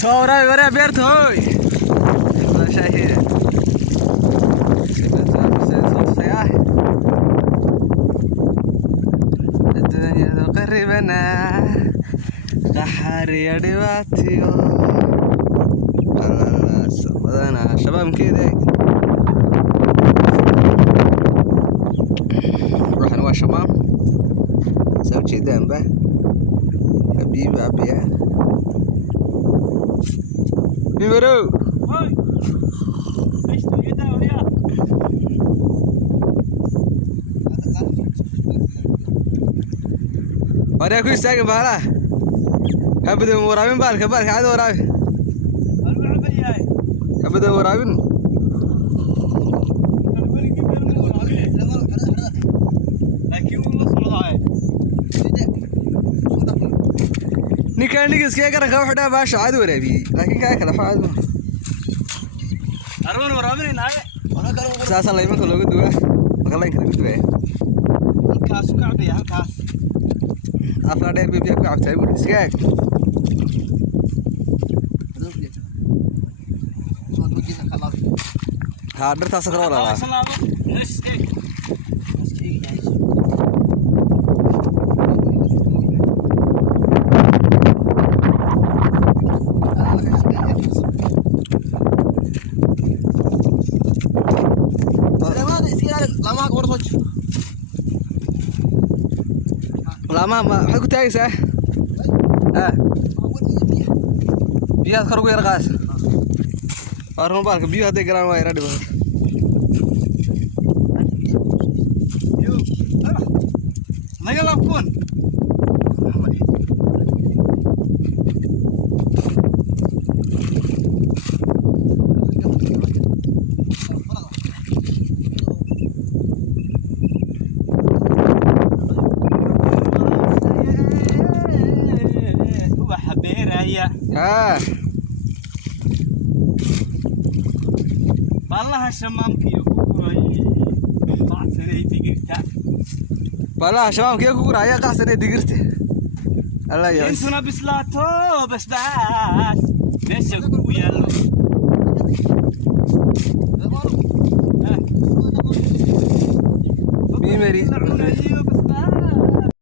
Sooray wara beertoy. Shahir. الدنيا قربنا قحر يا دواتيو الله صبرنا شباب كده روحنا وشمام سوي جدًا به حبيبي أبيها ميمرو Ada aku istirahat kemana? Apa tu murabin balik ada orang. Apa tu murabin? Nikah ni kiskaya kan kau ada bahasa ada orang bi, lagi kaya kalau faham. Arun murabin ni naik. Sasa lain macam logo dua, macam lain kalau dua. Kas suka apa ya kas? After that, we have to have a skag. Harder tas sekolah lah. Lama aku tahu sah. Biar kau kira kas. Orang balik biar ada geran wae ada bang. Yuk, naga lapun. Balah shamam kiyo kukurai kaasane digirta. Balah shamam kiyo kukurai kaasane digirta. Allah ya. Insuna bislato bas. Nesa kuyalo. Mimeri.